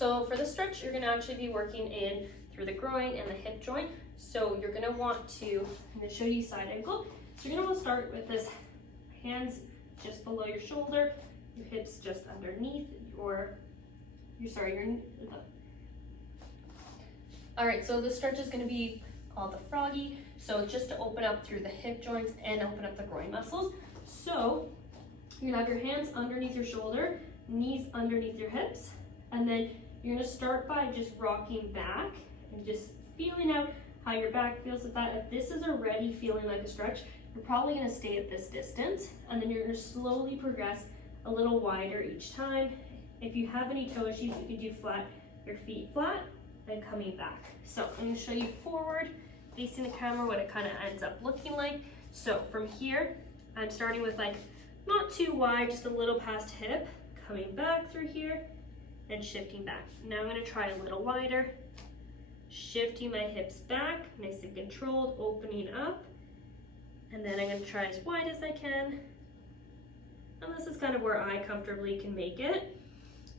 So for the stretch, you're gonna actually be working in through the groin and the hip joint. So you're gonna want to, I'm gonna show you side ankle. So you're gonna want to start with this hands just below your shoulder, your hips just underneath all right, so the stretch is gonna be called the froggy. So just to open up through the hip joints and open up the groin muscles. So you're gonna have your hands underneath your shoulder, knees underneath your hips, and then you're gonna start by just rocking back and just feeling out how your back feels with that. If this is already feeling like a stretch, you're probably gonna stay at this distance, and then you're gonna slowly progress a little wider each time. If you have any toe issues, you can do flat, your feet flat, and coming back. So I'm gonna show you forward, facing the camera, what it kind of ends up looking like. So from here, I'm starting with like, not too wide, just a little past hip, coming back through here, and shifting back. Now I'm gonna try a little wider, shifting my hips back, nice and controlled, opening up, and then I'm gonna try as wide as I can. And this is kind of where I comfortably can make it.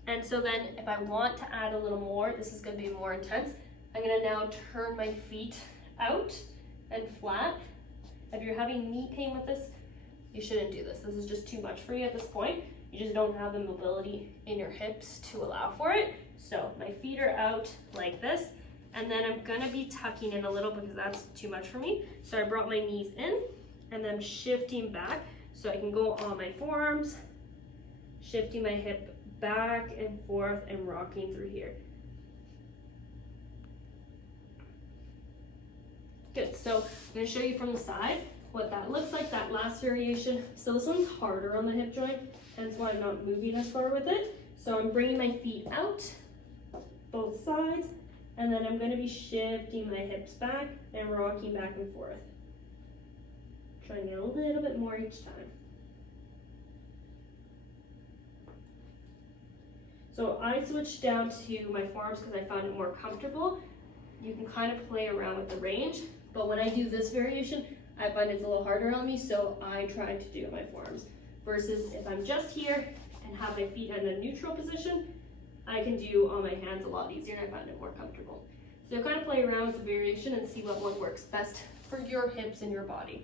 And so then if I want to add a little more, this is gonna be more intense, I'm gonna now turn my feet out and flat. If you're having knee pain with this, you shouldn't do this. This is just too much for you at this point. You just don't have the mobility in your hips to allow for it. So my feet are out like this, and then I'm gonna be tucking in a little because that's too much for me. So I brought my knees in, and then shifting back so I can go on my forearms, shifting my hip back and forth and rocking through here. Good, so I'm gonna show you from the side what that looks like, that last variation. So this one's harder on the hip joint, hence why I'm not moving as far with it. So I'm bringing my feet out, both sides, and then I'm gonna be shifting my hips back and rocking back and forth. Trying to get a little bit more each time. So I switched down to my forearms because I found it more comfortable. You can kind of play around with the range, but when I do this variation, I find it's a little harder on me, so I try to do my forearms. Versus if I'm just here and have my feet in a neutral position, I can do on my hands a lot easier, and I find it more comfortable. So kind of play around with the variation and see what one works best for your hips and your body.